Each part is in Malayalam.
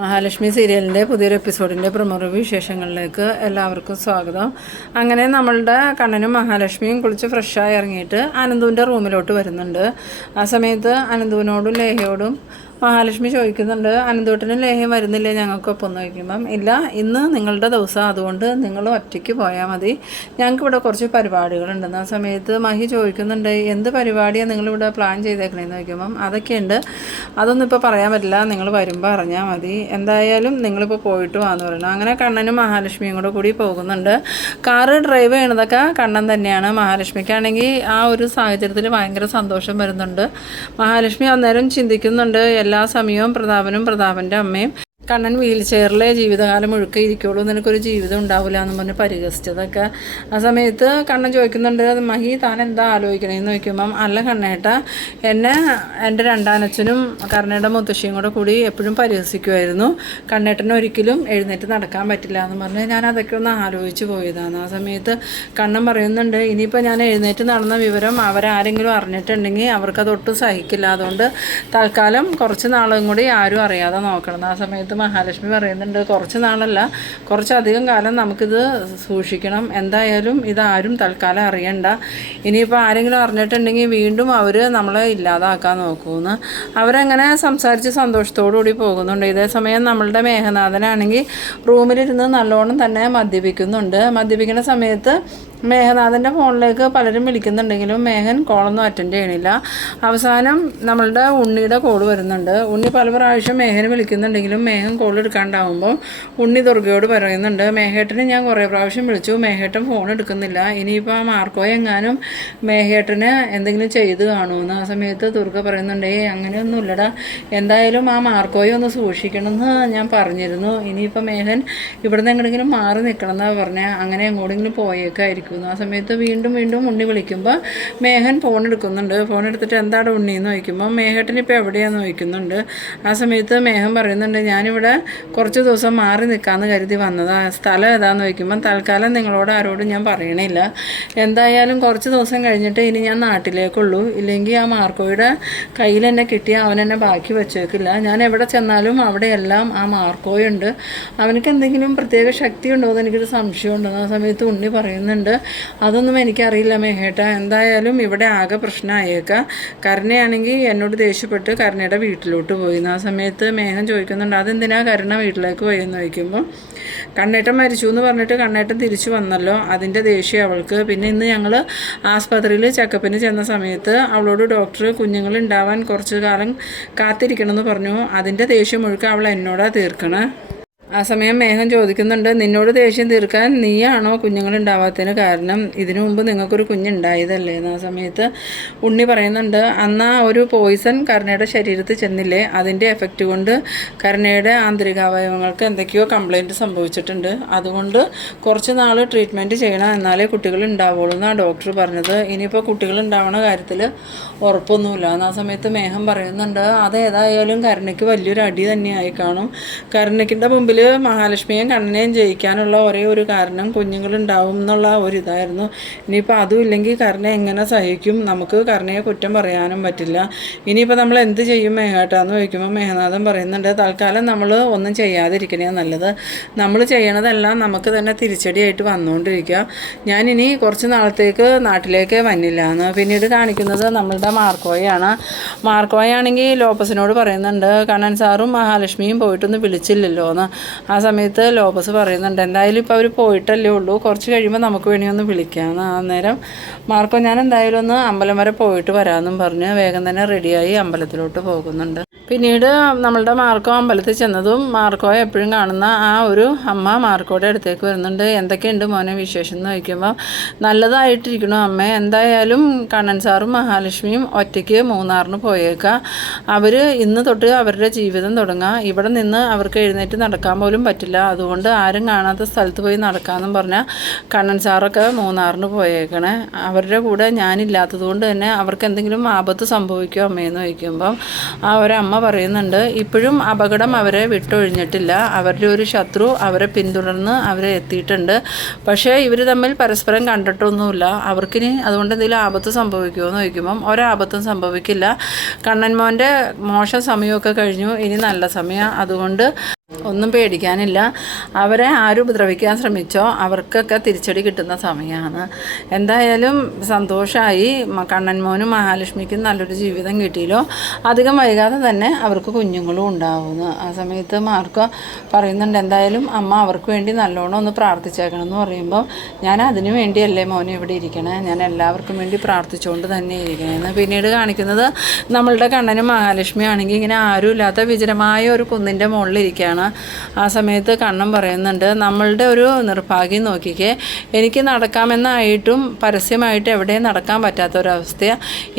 മഹാലക്ഷ്മി സീരിയലിൻ്റെ പുതിയൊരു എപ്പിസോഡിൻ്റെ പ്രൊമോ റിവ്യൂ വിശേഷങ്ങളിലേക്ക് എല്ലാവർക്കും സ്വാഗതം. അങ്ങനെ നമ്മളുടെ കണ്ണനും മഹാലക്ഷ്മിയും കുളിച്ച് ഫ്രഷായി ഇറങ്ങിയിട്ട് അനന്തുവിൻ്റെ റൂമിലോട്ട് വരുന്നുണ്ട്. ആ സമയത്ത് അനന്തുവിനോടും ലേഹയോടും മഹാലക്ഷ്മി ചോദിക്കുന്നുണ്ട്, അനന്തോട്ടനും ലേഹ്യം വരുന്നില്ലേ ഞങ്ങൾക്കൊപ്പം എന്ന് ചോദിക്കുമ്പം, ഇല്ല, ഇന്ന് നിങ്ങളുടെ ദിവസം, അതുകൊണ്ട് നിങ്ങൾ ഒറ്റയ്ക്ക് പോയാൽ മതി, ഞങ്ങൾക്കിവിടെ കുറച്ച് പരിപാടികളുണ്ടെന്ന്. ആ സമയത്ത് മഹി ചോദിക്കുന്നുണ്ട്, എന്ത് പരിപാടിയാണ് നിങ്ങളിവിടെ പ്ലാൻ ചെയ്തേക്കണേന്ന് ചോദിക്കുമ്പം, അതൊക്കെയുണ്ട്, അതൊന്നും ഇപ്പോൾ പറയാൻ പറ്റില്ല, നിങ്ങൾ വരുമ്പോൾ അറിഞ്ഞാൽ മതി, എന്തായാലും നിങ്ങളിപ്പോൾ പോയിട്ട് വാന്ന് പറയുന്നു. അങ്ങനെ കണ്ണനും മഹാലക്ഷ്മിയും കൂടി പോകുന്നുണ്ട്. കാറ് ഡ്രൈവ് ചെയ്യണതൊക്കെ കണ്ണൻ തന്നെയാണ്. മഹാലക്ഷ്മിക്കാണെങ്കിൽ ആ ഒരു സാഹചര്യത്തിൽ ഭയങ്കര സന്തോഷം വരുന്നുണ്ട്. മഹാലക്ഷ്മി അന്നേരം ചിന്തിക്കുന്നുണ്ട്, എല്ലാ സമയവും പ്രതാപനും പ്രതാപൻ്റെ അമ്മയും കണ്ണൻ വീൽ ചെയറിലെ ജീവിതകാലം മുഴുക്കെ ഇരിക്കുള്ളൂ, നിനക്കൊരു ജീവിതം ഉണ്ടാവില്ല എന്ന് പറഞ്ഞ് പരിഹസിച്ചതൊക്കെ. ആ സമയത്ത് കണ്ണൻ ചോദിക്കുന്നുണ്ട്, മഹി താൻ എന്താ ആലോചിക്കണേന്ന് ചോദിക്കുമ്പം, അല്ല കണ്ണേട്ട, എന്നെ എൻ്റെ രണ്ടാനച്ഛനും കർണയുടെ മുത്തശ്ശിയും കൂടി എപ്പോഴും പരിഹസിക്കുമായിരുന്നു, കണ്ണേട്ടന് ഒരിക്കലും എഴുന്നേറ്റ് നടക്കാൻ പറ്റില്ല എന്ന് പറഞ്ഞ് ഞാൻ അതൊക്കെ ഒന്ന് ആലോചിച്ച് പോയതാണ്. ആ സമയത്ത് കണ്ണൻ പറയുന്നുണ്ട്, ഇനിയിപ്പോൾ ഞാൻ എഴുന്നേറ്റ് നടന്ന വിവരം അവരാരെങ്കിലും അറിഞ്ഞിട്ടുണ്ടെങ്കിൽ അവർക്കതൊട്ടും സഹിക്കില്ല, അതുകൊണ്ട് തൽക്കാലം കുറച്ച് നാളും കൂടി ആരും അറിയാതെ നോക്കണം. ആ സമയത്ത് മഹാലക്ഷ്മി പറയുന്നുണ്ട്, കുറച്ച് നാളല്ല, കുറച്ചധികം കാലം നമുക്കിത് സൂക്ഷിക്കണം, എന്തായാലും ഇതാരും തൽക്കാലം അറിയണ്ട, ഇനിയിപ്പോൾ ആരെങ്കിലും അറിഞ്ഞിട്ടുണ്ടെങ്കിൽ വീണ്ടും അവർ നമ്മളെ ഇല്ലാതാക്കാൻ നോക്കുമെന്ന്. അവരങ്ങനെ സംസാരിച്ച് സന്തോഷത്തോടുകൂടി പോകുന്നുണ്ട്. ഇതേസമയം നമ്മളുടെ മേഘനാഥനാണെങ്കിൽ റൂമിലിരുന്ന് നല്ലോണം തന്നെ മദ്യപിക്കുന്നുണ്ട്. മദ്യപിക്കുന്ന സമയത്ത് മേഘനാഥൻ്റെ ഫോണിലേക്ക് പലരും വിളിക്കുന്നുണ്ടെങ്കിലും മേഘൻ കോളൊന്നും അറ്റൻഡ് ചെയ്യണില്ല. അവസാനം നമ്മളുടെ ഉണ്ണിയുടെ കോൾ വരുന്നുണ്ട്. ഉണ്ണി പല പ്രാവശ്യം മേഘനെ വിളിക്കുന്നുണ്ടെങ്കിലും മേഘൻ കോൾ എടുക്കാണ്ടാവുമ്പോൾ ഉണ്ണി ദുർഗയോട് പറയുന്നുണ്ട്, മേഘേട്ടന് ഞാൻ കുറേ പ്രാവശ്യം വിളിച്ചു, മേഘേട്ടൻ ഫോൺ എടുക്കുന്നില്ല, ഇനിയിപ്പോൾ ആ മാർക്കോ എങ്ങാനും മേഘേട്ടന് എന്തെങ്കിലും ചെയ്ത് കാണുമെന്ന്. ആ സമയത്ത് ദുർഗ പറയുന്നുണ്ട്, അങ്ങനെയൊന്നുമില്ലടാ, എന്തായാലും ആ മാർക്കോയെ ഒന്ന് സൂക്ഷിക്കണമെന്ന് ഞാൻ പറഞ്ഞിരുന്നു, ഇനിയിപ്പോൾ മേഘൻ ഇവിടുന്ന് എങ്ങോട്ടെങ്കിലും മാറി നിൽക്കണം എന്നാണ് പറഞ്ഞാൽ, അങ്ങനെ എങ്ങോട്ടെങ്കിലും പോയേക്കായിരിക്കും. ആ സമയത്ത് വീണ്ടും ഉണ്ണി വിളിക്കുമ്പോൾ മേഘൻ ഫോൺ എടുക്കുന്നുണ്ട്. ഫോൺ എടുത്തിട്ട് എന്താണ് ഉണ്ണിയെന്ന് ചോദിക്കുമ്പോൾ മേഘേട്ടൻ ഇപ്പോൾ എവിടെയാണെന്ന് ചോദിക്കുന്നുണ്ട്. ആ സമയത്ത് മേഘൻ പറയുന്നുണ്ട്, ഞാനിവിടെ കുറച്ച് ദിവസം മാറി നിൽക്കാമെന്ന് കരുതി വന്നതാണ്, സ്ഥലം ഏതാണെന്ന് ചോദിക്കുമ്പം തൽക്കാലം നിങ്ങളോട് ആരോടും ഞാൻ പറയണില്ല, എന്തായാലും കുറച്ച് ദിവസം കഴിഞ്ഞിട്ട് ഇനി ഞാൻ നാട്ടിലേക്കുള്ളൂ, ഇല്ലെങ്കിൽ ആ മാർക്കോയുടെ കയ്യിൽ എന്നെ കിട്ടിയാൽ അവൻ എന്നെ ബാക്കി വെച്ചേക്കില്ല, ഞാൻ എവിടെ ചെന്നാലും അവിടെയെല്ലാം ആ മാർക്കോയുണ്ട്, അവനക്ക് എന്തെങ്കിലും പ്രത്യേക ശക്തി ഉണ്ടോ എന്ന് എനിക്കൊരു സംശയമുണ്ടെന്ന്. ആ സമയത്ത് ഉണ്ണി പറയുന്നുണ്ട്, അതൊന്നും എനിക്കറിയില്ല മേഘേട്ട, എന്തായാലും ഇവിടെ ആകെ പ്രശ്നമായേക്കാം, കരുണയാണെങ്കിൽ എന്നോട് ദേഷ്യപ്പെട്ട് കരുണയുടെ വീട്ടിലോട്ട് പോയി. ആ സമയത്ത് മേഘൻ ചോദിക്കുന്നുണ്ട്, അതെന്തിനാ കരുണ വീട്ടിലേക്ക് പോയെന്ന് ചോദിക്കുമ്പോൾ, കണ്ണേട്ടൻ മരിച്ചു എന്ന് പറഞ്ഞിട്ട് കണ്ണേട്ടൻ തിരിച്ചു വന്നല്ലോ, അതിൻ്റെ ദേഷ്യം അവൾക്ക്, പിന്നെ ഇന്ന് ഞങ്ങൾ ആസ്പത്രിയിൽ ചെക്കപ്പിന് ചെന്ന സമയത്ത് അവളോട് ഡോക്ടർ കുഞ്ഞുങ്ങൾ ഉണ്ടാവാൻ കുറച്ച് കാലം കാത്തിരിക്കണമെന്ന് പറഞ്ഞു, അതിൻ്റെ ദേഷ്യം മുഴുக்க അവൾ എന്നോടാണ് തീർക്കണേ. ആ സമയം മേഘൻ ചോദിക്കുന്നുണ്ട്, നിന്നോട് ദേഷ്യം തീർക്കാൻ നീയാണോ കുഞ്ഞുങ്ങളുണ്ടാവാത്തതിന് കാരണം, ഇതിനു മുമ്പ് നിങ്ങൾക്കൊരു കുഞ്ഞുണ്ടായതല്ലേ എന്ന്. ആ സമയത്ത് ഉണ്ണി പറയുന്നുണ്ട്, അന്ന് ആ ഒരു പോയിസൺ കരുണയുടെ ശരീരത്തിൽ ചെന്നില്ലേ, അതിൻ്റെ എഫക്റ്റ് കൊണ്ട് കരുണയുടെ ആന്തരികാവയവങ്ങൾക്ക് എന്തൊക്കെയോ കംപ്ലയിൻറ്റ് സംഭവിച്ചിട്ടുണ്ട്, അതുകൊണ്ട് കുറച്ച് നാൾ ട്രീറ്റ്മെൻറ്റ് ചെയ്യണം, എന്നാലേ കുട്ടികൾ ഉണ്ടാവുള്ളൂ എന്നാണ് ഡോക്ടർ പറഞ്ഞത്, ഇനിയിപ്പോൾ കുട്ടികൾ ഉണ്ടാവണ കാര്യത്തിൽ ഉറപ്പൊന്നുമില്ല. ആ സമയത്ത് മേഘൻ പറയുന്നുണ്ട്, അതേതായാലും കരുണയ്ക്ക് വലിയൊരു അടി തന്നെയായി കാണും, കരുണയ്ക്കിൻ്റെ മുമ്പിൽ മഹാലക്ഷ്മിയെയും കണ്ണനെയും ജയിക്കാനുള്ള ഒരേ ഒരു കാരണം കുഞ്ഞുങ്ങളുണ്ടാവും എന്നുള്ള ഒരിതായിരുന്നു, ഇനിയിപ്പോൾ അതും ഇല്ലെങ്കിൽ കരുണ എങ്ങനെ സഹിക്കും, നമുക്ക് കരുണയെ കുറ്റം പറയാനും പറ്റില്ല, ഇനിയിപ്പോൾ നമ്മൾ എന്ത് ചെയ്യും മേഘേട്ടാന്ന് ചോദിക്കുമ്പോൾ മേഘനാഥൻ പറയുന്നുണ്ട്, തൽക്കാലം നമ്മൾ ഒന്നും ചെയ്യാതിരിക്കണേ നല്ലത്, നമ്മൾ ചെയ്യണതെല്ലാം നമുക്ക് തന്നെ തിരിച്ചടിയായിട്ട് വന്നുകൊണ്ടിരിക്കുക, ഞാനിനി കുറച്ച് നാളത്തേക്ക് നാട്ടിലേക്ക് വന്നില്ല എന്ന്. പിന്നീട് കാണിക്കുന്നത് നമ്മളുടെ മാർക്കോയാണ്. മാർക്കോയാണെങ്കിൽ ലോപ്പസിനോട് പറയുന്നുണ്ട്, കണ്ണൻ സാറും മഹാലക്ഷ്മിയും പോയിട്ടൊന്ന് വിളിച്ചില്ലല്ലോ എന്ന്. ആ സമയത്ത് ലോപ്പസ് പറയുന്നുണ്ട്, എന്തായാലും ഇപ്പോൾ അവർ പോയിട്ടല്ലേ ഉള്ളൂ, കുറച്ച് കഴിയുമ്പോൾ നമുക്ക് വേണ്ടി ഒന്ന് വിളിക്കാമെന്ന്. അന്നേരം മാർക്കോ, ഞാൻ എന്തായാലും ഒന്ന് അമ്പലം വരെ പോയിട്ട് വരാമെന്നും പറഞ്ഞ് വേഗം തന്നെ റെഡിയായി അമ്പലത്തിലോട്ട് പോകുന്നുണ്ട്. പിന്നീട് നമ്മളുടെ മാർക്കോ അമ്പലത്തിൽ ചെന്നതും മാർക്കോയെ എപ്പോഴും കാണുന്ന ആ ഒരു അമ്മ മാർക്കോയുടെ അടുത്തേക്ക് വരുന്നുണ്ട്. എന്തൊക്കെയുണ്ട് മോനെ വിശേഷം എന്ന് ചോദിക്കുമ്പോൾ, നല്ലതായിട്ടിരിക്കണു അമ്മേ, എന്തായാലും കണ്ണൻ സാറും മഹാലക്ഷ്മിയും ഒറ്റയ്ക്ക് മൂന്നാറിന് പോയേക്കാം, അവർ ഇന്ന് തൊട്ട് അവരുടെ ജീവിതം തുടങ്ങാം, ഇവിടെ നിന്ന് അവർക്ക് എഴുന്നേറ്റ് നടക്കാൻ പോലും പറ്റില്ല, അതുകൊണ്ട് ആരും കാണാത്ത സ്ഥലത്ത് പോയി നടക്കാമെന്നും പറഞ്ഞാൽ കണ്ണൻ സാറൊക്കെ മൂന്നാറിന് പോയേക്കണേ, അവരുടെ കൂടെ ഞാനില്ലാത്തത് കൊണ്ട് തന്നെ അവർക്ക് എന്തെങ്കിലും ആപത്ത് സംഭവിക്കുമോ അമ്മയെന്ന് ചോദിക്കുമ്പം ആ ഒരമ്മ പറയുന്നുണ്ട്, ഇപ്പോഴും അപകടം അവരെ വിട്ടൊഴിഞ്ഞിട്ടില്ല, അവരുടെ ഒരു ശത്രു അവരെ പിന്തുടർന്ന് അവരെ എത്തിയിട്ടുണ്ട്, പക്ഷേ ഇവർ തമ്മിൽ പരസ്പരം കണ്ടിട്ടൊന്നുമില്ല, അവർക്കിനി അതുകൊണ്ട് എന്തെങ്കിലും ആപത്ത് സംഭവിക്കുമോ എന്ന് ചോദിക്കുമ്പം ഒരാപത്തും സംഭവിക്കില്ല, കണ്ണൻ മോൻ്റെ മോശം സമയമൊക്കെ കഴിഞ്ഞു, ഇനി നല്ല സമയം, അതുകൊണ്ട് ഒന്നും പേടിക്കാനില്ല. അവരെ ആരും ഉപദ്രവിക്കാൻ ശ്രമിച്ചോ അവർക്കൊക്കെ തിരിച്ചടി കിട്ടുന്ന സമയമാണ്. എന്തായാലും സന്തോഷമായി. കണ്ണൻ മോനും മഹാലക്ഷ്മിക്കും നല്ലൊരു ജീവിതം കിട്ടിയല്ലോ. അധികം വൈകാതെ തന്നെ അവർക്ക് കുഞ്ഞുങ്ങളും ഉണ്ടാവുന്നു. ആ സമയത്ത് മാർക്കോ പറയുന്നുണ്ട്, എന്തായാലും അമ്മ അവർക്ക് വേണ്ടി നല്ലോണം ഒന്ന് പ്രാർത്ഥിച്ചേക്കണം എന്ന് പറയുമ്പോൾ, ഞാൻ അതിനു വേണ്ടിയല്ലേ മോനെ ഇവിടെ ഇരിക്കണേ, ഞാൻ എല്ലാവർക്കും വേണ്ടി പ്രാർത്ഥിച്ചുകൊണ്ട് തന്നെ ഇരിക്കണേന്ന്. പിന്നീട് കാണിക്കുന്നത് നമ്മളുടെ കണ്ണനും മഹാലക്ഷ്മി ആണെങ്കിൽ ഇങ്ങനെ ആരുമില്ലാത്ത വിജനമായ ഒരു കുന്നിൻ്റെ മുകളിലിരിക്കുകയാണ്. ആ സമയത്ത് കണ്ണൻ പറയുന്നുണ്ട്, നമ്മളുടെ ഒരു നിർഭാഗ്യം നോക്കിക്കേ, എനിക്ക് നടക്കാമെന്നായിട്ടും പരസ്യമായിട്ട് എവിടെയും നടക്കാൻ പറ്റാത്തൊരവസ്ഥ.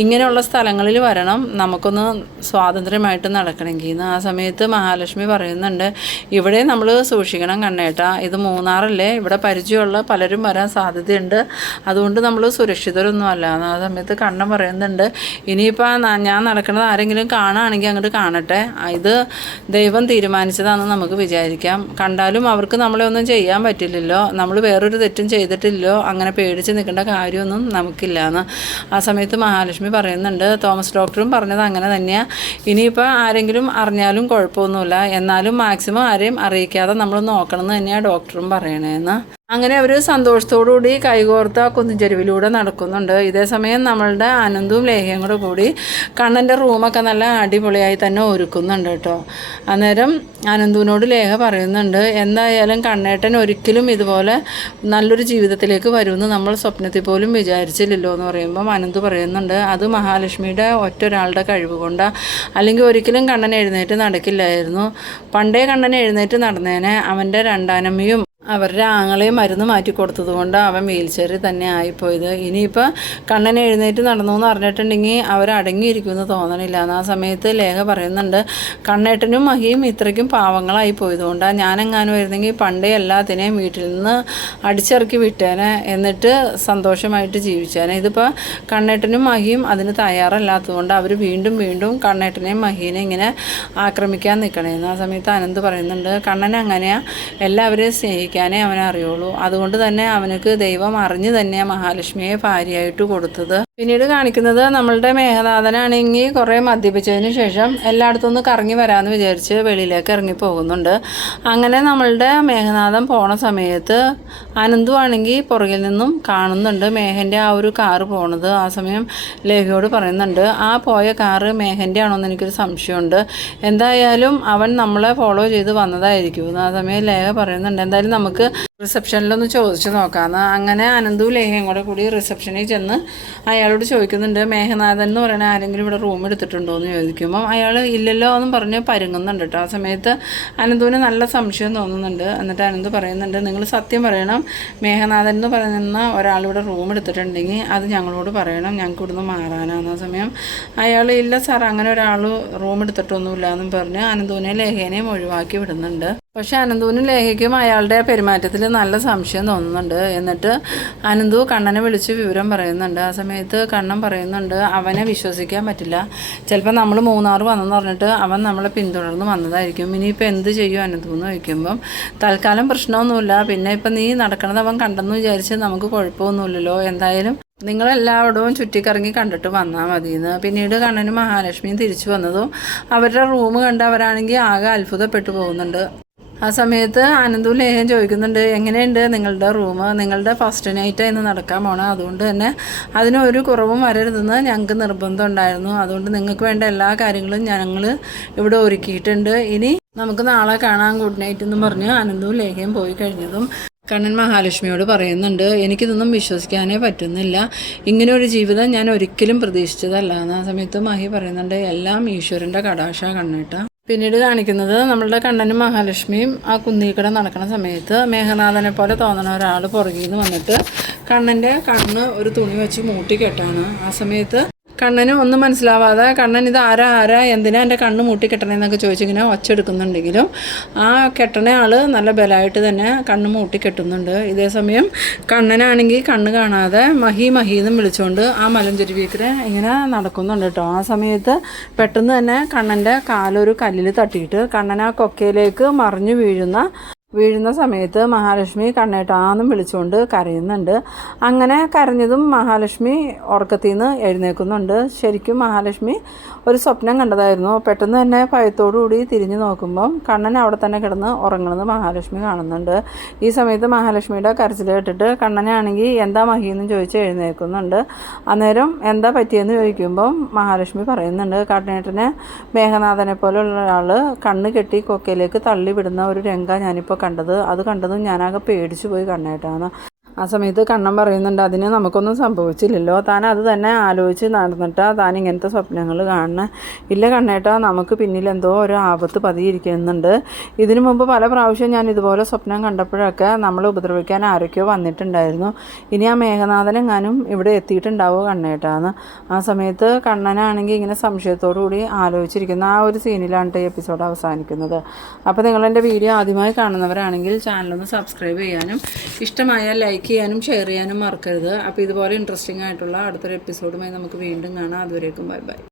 ഇങ്ങനെയുള്ള സ്ഥലങ്ങളിൽ വരണം നമുക്കൊന്ന് സ്വാതന്ത്ര്യമായിട്ട് നടക്കണമെങ്കിൽ. ആ സമയത്ത് മഹാലക്ഷ്മി പറയുന്നുണ്ട്, ഇവിടെ നമ്മൾ സൂക്ഷിക്കണം കണ്ണേട്ടാ, ഇത് മൂന്നാറല്ലേ, ഇവിടെ പരിചയമുള്ള പലരും വരാൻ സാധ്യതയുണ്ട്, അതുകൊണ്ട് നമ്മൾ സുരക്ഷിതരൊന്നും അല്ല. ആ സമയത്ത് കണ്ണൻ പറയുന്നുണ്ട്, ഇനിയിപ്പോൾ ഞാൻ നടക്കുന്നത് ആരെങ്കിലും കാണുകയാണെങ്കിൽ അങ്ങോട്ട് കാണട്ടെ, ഇത് ദൈവം തീരുമാനിച്ചതാണെന്ന് നമുക്ക് വിചാരിക്കാം. കണ്ടാലും അവർക്ക് നമ്മളെ ഒന്നും ചെയ്യാൻ പറ്റില്ലല്ലോ, നമ്മൾ വേറൊരു തെറ്റും ചെയ്തിട്ടില്ലല്ലോ, അങ്ങനെ പേടിച്ച് നിൽക്കേണ്ട കാര്യമൊന്നും നമുക്കില്ലാന്ന്. ആ സമയത്ത് മഹാലക്ഷ്മി പറയുന്നുണ്ട്, തോമസ് ഡോക്ടറും പറഞ്ഞത് അങ്ങനെ തന്നെയാണ്, ഇനിയിപ്പോൾ ആരെങ്കിലും അറിഞ്ഞാലും കുഴപ്പമൊന്നുമില്ല, എന്നാലും മാക്സിമം ആരെയും അറിയിക്കാതെ നമ്മൾ നോക്കണം എന്ന് തന്നെയാണ് ഡോക്ടറും പറയണേന്ന്. അങ്ങനെ അവർ സന്തോഷത്തോടുകൂടി കൈകോർത്ത കുന്നിച്ചെരുവിലൂടെ നടക്കുന്നുണ്ട്. ഇതേസമയം നമ്മളുടെ അനന്തും ലേഹയും കൂടെ കൂടി കണ്ണൻ്റെ റൂമൊക്കെ നല്ല അടിപൊളിയായി തന്നെ ഒരുക്കുന്നുണ്ട് കേട്ടോ. അന്നേരം അനന്തുവിനോട് ലേഹ പറയുന്നുണ്ട്, എന്തായാലും കണ്ണേട്ടൻ ഒരിക്കലും ഇതുപോലെ നല്ലൊരു ജീവിതത്തിലേക്ക് വരുമെന്ന് നമ്മൾ സ്വപ്നത്തിൽ പോലും വിചാരിച്ചില്ലല്ലോ എന്ന് പറയുമ്പം അനന്തു പറയുന്നുണ്ട്, അത് മഹാലക്ഷ്മിയുടെ ഒറ്റൊരാളുടെ കഴിവ് കൊണ്ടാണ്, അല്ലെങ്കിൽ ഒരിക്കലും കണ്ണൻ എഴുന്നേറ്റ് നടക്കില്ലായിരുന്നു. പണ്ടേ കണ്ണൻ എഴുന്നേറ്റ് നടന്നേനെ, അവൻ്റെ രണ്ടാനമ്മയും അവരുടെ ആങ്ങളെയും മരുന്ന് മാറ്റി കൊടുത്തത് കൊണ്ട് അവൻ വീൽ ചെയറിൽ തന്നെ ആയിപ്പോയത്. ഇനിയിപ്പോൾ കണ്ണൻ എഴുന്നേറ്റ് നടന്നു എന്ന് അറിഞ്ഞിട്ടുണ്ടെങ്കിൽ അവരടങ്ങിയിരിക്കുമെന്ന് തോന്നണില്ല. ആ സമയത്ത് ലേഖ പറയുന്നുണ്ട്, കണ്ണേട്ടനും മഹിയും ഇത്രയ്ക്കും പാവങ്ങളായി പോയതുകൊണ്ടാണ്, ഞാനെങ്ങാനും വരുന്നെങ്കിൽ പണ്ടേ എല്ലാത്തിനെയും വീട്ടിൽ നിന്ന് അടിച്ചിറക്കി വിട്ടേനെ, എന്നിട്ട് സന്തോഷമായിട്ട് ജീവിച്ചേനെ. ഇതിപ്പോൾ കണ്ണേട്ടനും മഹിയും അതിന് തയ്യാറല്ലാത്തതുകൊണ്ട് അവർ വീണ്ടും വീണ്ടും കണ്ണേട്ടനെയും മഹീനെ ഇങ്ങനെ ആക്രമിക്കാൻ നിൽക്കണേന്ന്. ആ സമയത്ത് അനന്ത് പറയുന്നുണ്ട്, കണ്ണൻ അങ്ങനെയാണ്, എല്ലാവരെയും സ്നേഹിക്കും അവനെ അറിയുള്ളൂ, അതുകൊണ്ട് തന്നെ അവനക്ക് ദൈവം അറിഞ്ഞു തന്നെ മഹാലക്ഷ്മിയെ ഭാര്യയായിട്ട് കൊടുത്തത്. പിന്നീട് കാണിക്കുന്നത് നമ്മളുടെ മേഘനാഥനാണെങ്കിൽ കുറേ മദ്യപിച്ചതിന് ശേഷം എല്ലായിടത്തും ഒന്ന് കറങ്ങി വരാമെന്ന് വിചാരിച്ച് വെളിയിലേക്ക് ഇറങ്ങി പോകുന്നുണ്ട്. അങ്ങനെ നമ്മളുടെ മേഘനാഥൻ പോണ സമയത്ത് അനന്തു ആണെങ്കിൽ പുറകിൽ നിന്നും കാണുന്നുണ്ട് മേഘൻ്റെ ആ ഒരു കാറ് പോണത്. ആ സമയം ലേഖയോട് പറയുന്നുണ്ട്, ആ പോയ കാറ് മേഘൻ്റെ ആണോന്ന് എനിക്കൊരു സംശയമുണ്ട്, എന്തായാലും അവൻ നമ്മളെ ഫോളോ ചെയ്ത് വന്നതായിരിക്കും. ആ സമയം ലേഖ പറയുന്നുണ്ട്, എന്തായാലും നമുക്ക് റിസപ്ഷനിലൊന്ന് ചോദിച്ചു നോക്കാമെന്ന്. അങ്ങനെ അനന്തു ലേഹയും കൂടി റിസപ്ഷനിൽ ചെന്ന് അയാളോട് ചോദിക്കുന്നുണ്ട്, മേഘനാഥൻ എന്ന് പറയുന്ന ആരെങ്കിലും ഇവിടെ റൂം എടുത്തിട്ടുണ്ടോ എന്ന് ചോദിക്കുമ്പം അയാൾ ഇല്ലല്ലോ എന്നും പറഞ്ഞ് പരുങ്ങുന്നുണ്ട് കേട്ടോ. ആ സമയത്ത് അനന്തുവിന് നല്ല സംശയം തോന്നുന്നുണ്ട്. എന്നിട്ട് അനന്തു പറയുന്നുണ്ട്, നിങ്ങൾ സത്യം പറയണം, മേഘനാഥൻ എന്ന് പറയുന്ന ഒരാളിവിടെ റൂം എടുത്തിട്ടുണ്ടെങ്കിൽ അത് ഞങ്ങളോട് പറയണം, ഞങ്ങൾക്ക് ഇവിടുന്ന് മാറാനാണ്. ആ സമയം അയാൾ ഇല്ല സാർ, അങ്ങനെ ഒരാൾ റൂം എടുത്തിട്ടൊന്നുമില്ല എന്നും പറഞ്ഞ് അനന്തുവിനെ ലേഖേനെയും ഒഴിവാക്കി വിടുന്നുണ്ട്. പക്ഷെ അനന്തുവിനും ലേഖയ്ക്കും അയാളുടെ പെരുമാറ്റത്തിൽ നല്ല സംശയം തോന്നുന്നുണ്ട്. എന്നിട്ട് അനന്തു കണ്ണനെ വിളിച്ച് വിവരം പറയുന്നുണ്ട്. ആ സമയത്ത് കണ്ണൻ പറയുന്നുണ്ട്, അവനെ വിശ്വസിക്കാൻ പറ്റില്ല, ചിലപ്പോൾ നമ്മൾ മൂന്നാർ വന്നെന്ന് പറഞ്ഞിട്ട് അവൻ നമ്മളെ പിന്തുടർന്ന് വന്നതായിരിക്കും, ഇനിയിപ്പോൾ എന്ത് ചെയ്യും അനന്തു എന്ന് ചോദിക്കുമ്പം തൽക്കാലം പ്രശ്നമൊന്നുമില്ല, പിന്നെ ഇപ്പം നീ നടക്കണത് അവൻ കണ്ടെന്ന് വിചാരിച്ച് നമുക്ക് കുഴപ്പമൊന്നുമില്ലല്ലോ, എന്തായാലും നിങ്ങളെല്ലായിടവും ചുറ്റിക്കറങ്ങി കണ്ടിട്ട് വന്നാൽ മതിയെന്ന്. പിന്നീട് കണ്ണനും മഹാലക്ഷ്മിയും തിരിച്ചു വന്നതും അവരുടെ റൂം കണ്ട് അവരാണെങ്കിൽ ആകെ അത്ഭുതപ്പെട്ടു പോകുന്നുണ്ട്. ആ സമയത്ത് അനന്തു ലേഹം ചോദിക്കുന്നുണ്ട്, എങ്ങനെയുണ്ട് നിങ്ങളുടെ റൂം, നിങ്ങളുടെ ഫസ്റ്റ് നൈറ്റ് ഇന്ന് നടക്കാൻ പോകണം, അതുകൊണ്ട് തന്നെ അതിനൊരു കുറവും വരരുതെന്ന് ഞങ്ങൾക്ക് നിർബന്ധം ഉണ്ടായിരുന്നു, അതുകൊണ്ട് നിങ്ങൾക്ക് വേണ്ട എല്ലാ കാര്യങ്ങളും ഞങ്ങൾ ഇവിടെ ഒരുക്കിയിട്ടുണ്ട്, ഇനി നമുക്ക് നാളെ കാണാം, ഗുഡ് നൈറ്റ് എന്ന് പറഞ്ഞ് അനന്തു ലേഹയും പോയി കഴിഞ്ഞതും കണ്ണൻ മഹാലക്ഷ്മിയോട് പറയുന്നുണ്ട്, എനിക്കിതൊന്നും വിശ്വസിക്കാനേ പറ്റുന്നില്ല, ഇങ്ങനെ ഒരു ജീവിതം ഞാൻ ഒരിക്കലും പ്രതീക്ഷിച്ചതല്ല. ആ സമയത്ത് മഹി പറയുന്നുണ്ട്, എല്ലാം ഈശ്വരൻ്റെ കടാക്ഷ കണ്ണേട്ട. പിന്നീട് കാണിക്കുന്നത് നമ്മളുടെ കണ്ണനും മഹാലക്ഷ്മിയും ആ കുന്നിൽക്കട നടക്കുന്ന സമയത്ത് മേഘനാഥനെ പോലെ തോന്നുന്ന ഒരാൾ പുറകിൽ നിന്ന് വന്നിട്ട് കണ്ണൻ്റെ കണ്ണ് ഒരു തുണി വെച്ച് മൂട്ടിക്കെട്ടാണ്. ആ സമയത്ത് കണ്ണനും ഒന്നും മനസ്സിലാവാതെ കണ്ണൻ ഇത് ആരാ എന്തിനാ എൻ്റെ കണ്ണ് മൂട്ടി കെട്ടണേന്നൊക്കെ ചോദിച്ചിങ്ങനെ ഒച്ചെടുക്കുന്നുണ്ടെങ്കിലും ആ കെട്ടണ ആൾ നല്ല ബലമായിട്ട് തന്നെ കണ്ണ് മൂട്ടി കെട്ടുന്നുണ്ട്. ഇതേസമയം കണ്ണനാണെങ്കിൽ കണ്ണ് കാണാതെ മഹി എന്നും വിളിച്ചുകൊണ്ട് ആ മലഞ്ചെരുവിക്കരെ ഇങ്ങനെ നടക്കുന്നുണ്ട് കേട്ടോ. ആ സമയത്ത് പെട്ടെന്ന് തന്നെ കണ്ണൻ്റെ കാലൊരു കല്ലിൽ തട്ടിയിട്ട് കണ്ണൻ ആ കൊക്കയിലേക്ക് മറിഞ്ഞു വീഴുന്ന വീഴുന്ന സമയത്ത് മഹാലക്ഷ്മി കണ്ണേട്ടാന്നും വിളിച്ചുകൊണ്ട് കരയുന്നുണ്ട്. അങ്ങനെ കരഞ്ഞതും മഹാലക്ഷ്മി ഉറക്കത്തിൽ നിന്ന് എഴുന്നേൽക്കുന്നുണ്ട്. ശരിക്കും മഹാലക്ഷ്മി ഒരു സ്വപ്നം കണ്ടതായിരുന്നു. പെട്ടെന്ന് തന്നെ ഭയത്തോടുകൂടി തിരിഞ്ഞു നോക്കുമ്പം കണ്ണൻ അവിടെ തന്നെ കിടന്ന് ഉറങ്ങുന്നത് മഹാലക്ഷ്മി കാണുന്നുണ്ട്. ഈ സമയത്ത് മഹാലക്ഷ്മിയുടെ കരച്ചിൽ കേട്ടിട്ട് കണ്ണനാണെങ്കിൽ എന്താ മഹിയെന്ന് ചോദിച്ച് എഴുന്നേൽക്കുന്നുണ്ട്. അന്നേരം എന്താ പറ്റിയെന്ന് ചോദിക്കുമ്പം മഹാലക്ഷ്മി പറയുന്നുണ്ട്, കണ്ണേട്ടനെ മേഘനാഥനെ പോലെയുള്ള ഒരാൾ കണ്ണ് കെട്ടി കൊക്കയിലേക്ക് തള്ളി വിടുന്ന ഒരു രംഗം ഞാനിപ്പോൾ കണ്ടത്. അത് കണ്ടതും ഞാനാകെ പേടിച്ചു പോയി കണ്ണേട്ടാന്ന്. ആ സമയത്ത് കണ്ണൻ പറയുന്നുണ്ട്, അതിന് നമുക്കൊന്നും സംഭവിച്ചില്ലല്ലോ, താൻ അത് തന്നെ ആലോചിച്ച് നടന്നിട്ടാ താൻ ഇങ്ങനത്തെ സ്വപ്നങ്ങൾ കാണുന്നത്. ഇല്ല കണ്ണേട്ടാ, നമുക്ക് പിന്നിൽ എന്തോ ഒരു ആപത്ത് പതിയിരിക്കുന്നുണ്ട്. ഇതിനു മുമ്പ് പല പ്രാവശ്യം ഞാൻ ഇതുപോലെ സ്വപ്നം കണ്ടപ്പോഴൊക്കെ നമ്മളെ ഉപദ്രവിക്കാൻ ആരൊക്കെയോ വന്നിട്ടുണ്ടായിരുന്നു. ഇനി ആ മേഘനാഥനെങ്ങാനും ഇവിടെ എത്തിയിട്ടുണ്ടാവോ കണ്ണേട്ടാന്ന്. ആ സമയത്ത് കണ്ണനാണെങ്കിൽ ഇങ്ങനെ സംശയത്തോടു കൂടി ആലോചിച്ചിരിക്കുന്ന ആ ഒരു സീനിലാണ് ഈ എപ്പിസോഡ് അവസാനിക്കുന്നത്. അപ്പോൾ നിങ്ങളെൻ്റെ വീഡിയോ ആദ്യമായി കാണുന്നവരാണെങ്കിൽ ചാനലൊന്ന് സബ്സ്ക്രൈബ് ചെയ്യാനും ഇഷ്ടമായ ലൈക്ക് ചെയ്യാനും ഷെയർ ചെയ്യാനും മറക്കരുത്. അപ്പോൾ ഇതുപോലെ ഇൻട്രസ്റ്റിംഗ് ആയിട്ടുള്ള അടുത്തൊരു എപ്പിസോഡുമായി നമുക്ക് വീണ്ടും കാണാം. അതുവരേക്കും ബൈ ബൈ.